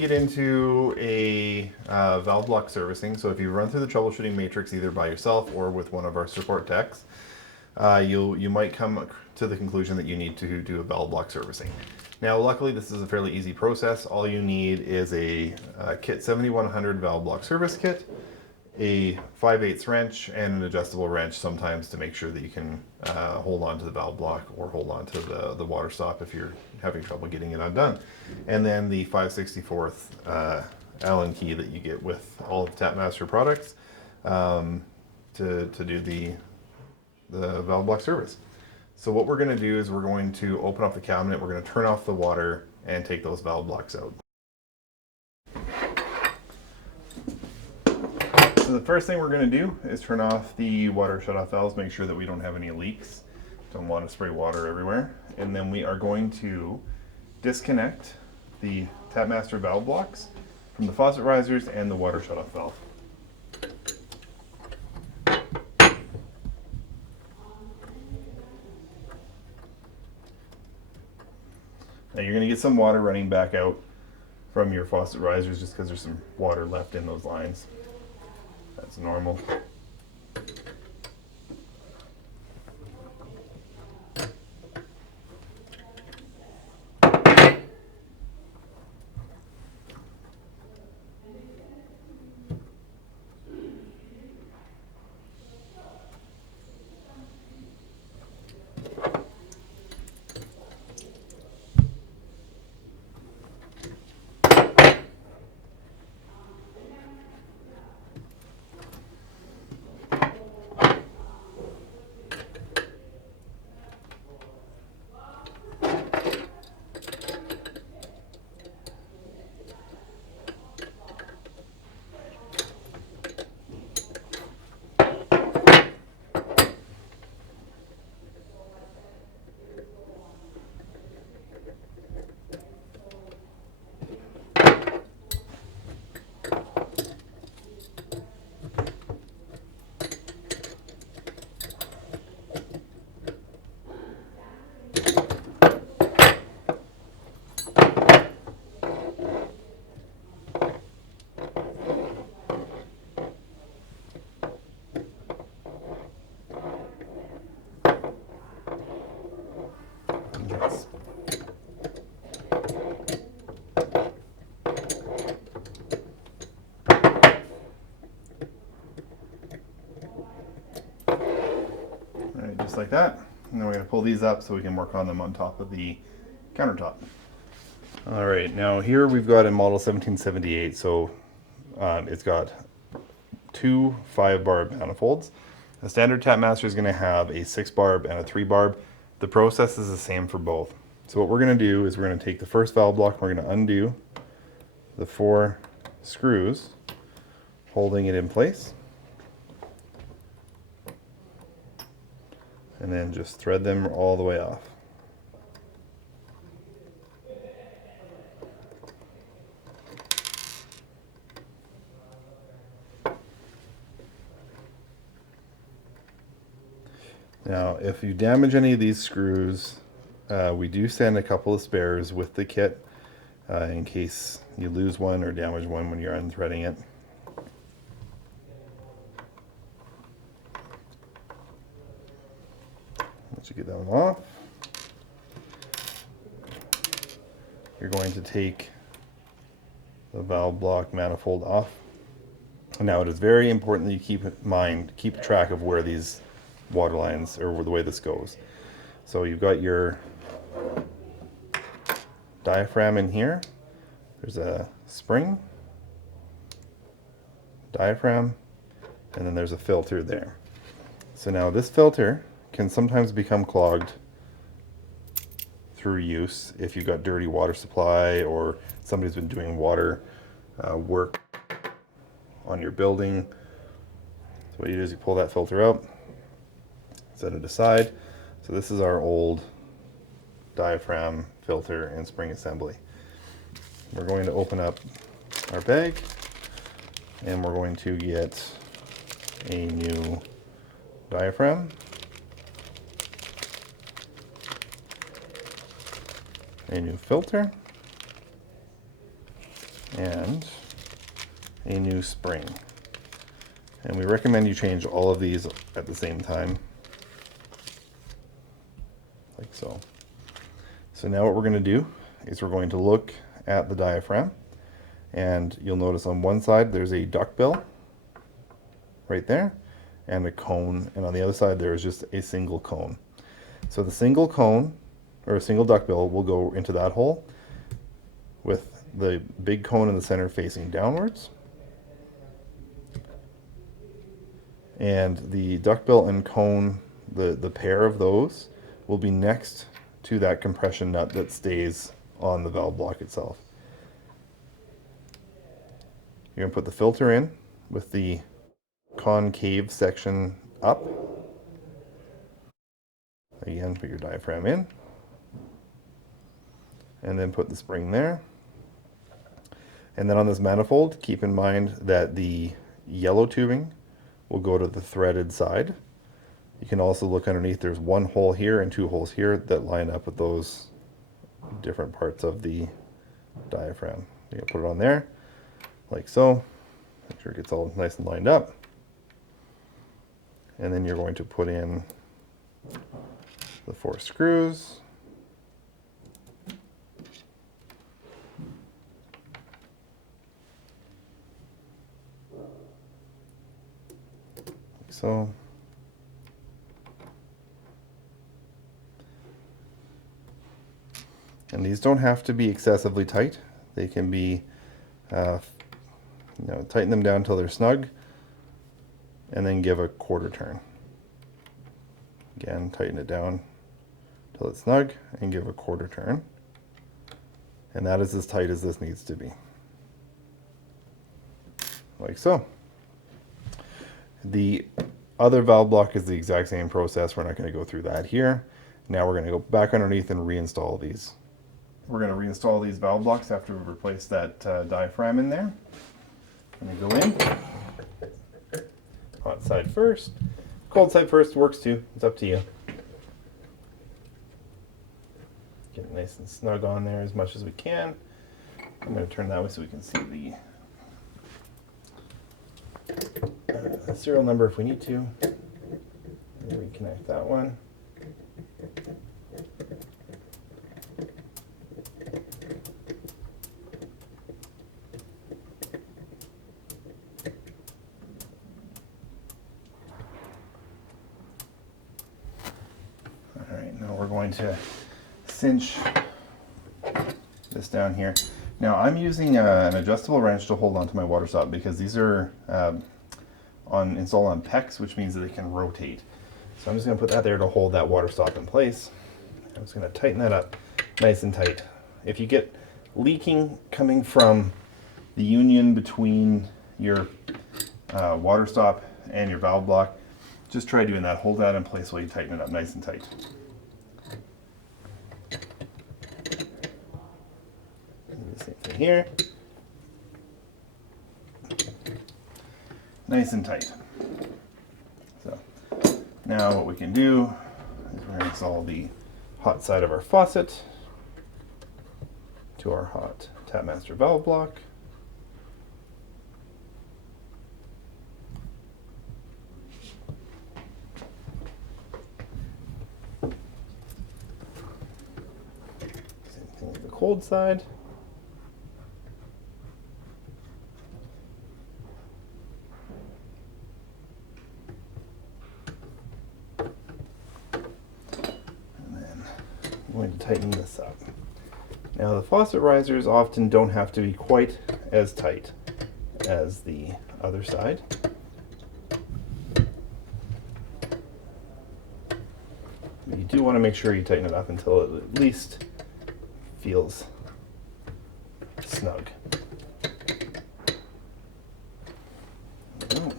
get into a valve block servicing. So if you run through the troubleshooting matrix either by yourself or with one of our support techs, you might come to the conclusion that you need to do a valve block servicing. Now, luckily, this is a fairly easy process. All you need is a Kit 7100 valve block service kit, a 5/8 wrench, and an adjustable wrench sometimes to make sure that you can hold on to the valve block or hold on to the water stop if you're having trouble getting it undone. And then the 5/64th Allen key that you get with all of the Tapmaster products to do the valve block service. So what we're going to do is we're going to open up the cabinet, we're going to turn off the water and take those valve blocks out. So the first thing we're going to do is turn off the water shutoff valves, make sure that we don't have any leaks. Don't want to spray water everywhere. And then we are going to disconnect the Tapmaster valve blocks from the faucet risers and the water shutoff valve. Now you're going to get some water running back out from your faucet risers just because there's some water left in those lines. That's normal. Alright, just like that. And then we're going to pull these up so we can work on them on top of the countertop. Alright, now here we've got a model 1778, so it's got two 5-barb manifolds. A standard Tapmaster is going to have a 6-barb and a 3-barb. The process is the same for both. So what we're going to do is we're going to take the first valve block and we're going to undo the 4 screws, holding it in place. And then just thread them all the way off. Now, if you damage any of these screws, we do send a couple of spares with the kit in case you lose one or damage one when you're unthreading it. Once you get that one off, you're going to take the valve block manifold off. Now, it is very important that you keep track of where these water lines, or the way this goes. So you've got your diaphragm in here. There's a spring, diaphragm, and then there's a filter there. So now this filter can sometimes become clogged through use if you've got dirty water supply or somebody's been doing water work on your building. So what you do is you pull that filter out, set it aside. So this is our old diaphragm, filter, and spring assembly. We're going to open up our bag and we're going to get a new diaphragm, a new filter, and a new spring. And we recommend you change all of these at the same time, like so. So now what we're going to do is we're going to look at the diaphragm, and you'll notice on one side there's a duckbill right there and a cone, and on the other side there is just a single cone. So the single cone, or a single duckbill, will go into that hole with the big cone in the center facing downwards. And the duckbill and cone, the pair of those, will be next to that compression nut that stays on the valve block itself. You're going to put the filter in with the concave section up. Again, put your diaphragm in, and then put the spring there. And then on this manifold, keep in mind that the yellow tubing will go to the threaded side. You can also look underneath. There's one hole here and two holes here that line up with those different parts of the diaphragm. You can put it on there, like so. Make sure it gets all nice and lined up. And then you're going to put in the 4 screws. Like so. And these don't have to be excessively tight. They can be, tighten them down until they're snug, and then give a quarter turn. Again, tighten it down until it's snug, and give a quarter turn. And that is as tight as this needs to be. Like so. The other valve block is the exact same process. We're not going to go through that here. Now we're going to go back underneath and reinstall these. We're going to reinstall these valve blocks after we've replaced that diaphragm in there. I'm going to go in. Hot side first. Cold side first works too. It's up to you. Get it nice and snug on there as much as we can. I'm going to turn that way so we can see the serial number if we need to. Reconnect that one. We're going to cinch this down here. Now I'm using an adjustable wrench to hold onto my water stop because these are installed on PEX, which means that they can rotate. So I'm just going to put that there to hold that water stop in place. I'm just going to tighten that up nice and tight. If you get leaking coming from the union between your water stop and your valve block, just try doing that. Hold that in place while you tighten it up nice and tight. Same thing here. Nice and tight. So now what we can do is we're going to install the hot side of our faucet to our hot Tapmaster valve block. Same thing with the cold side. I'm going to tighten this up. Now the faucet risers often don't have to be quite as tight as the other side. But you do want to make sure you tighten it up until it at least feels snug. There we go.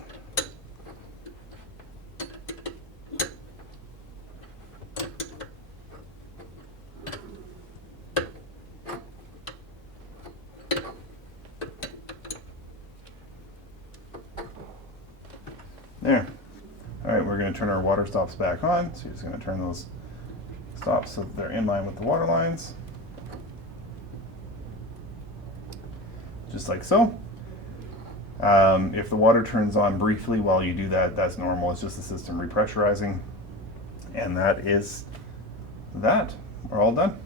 There. All right, we're going to turn our water stops back on. So you're just going to turn those stops so that they're in line with the water lines. Just just like so. If the water turns on briefly while you do that, that's normal. It's just the system repressurizing. And that is that. We're all done.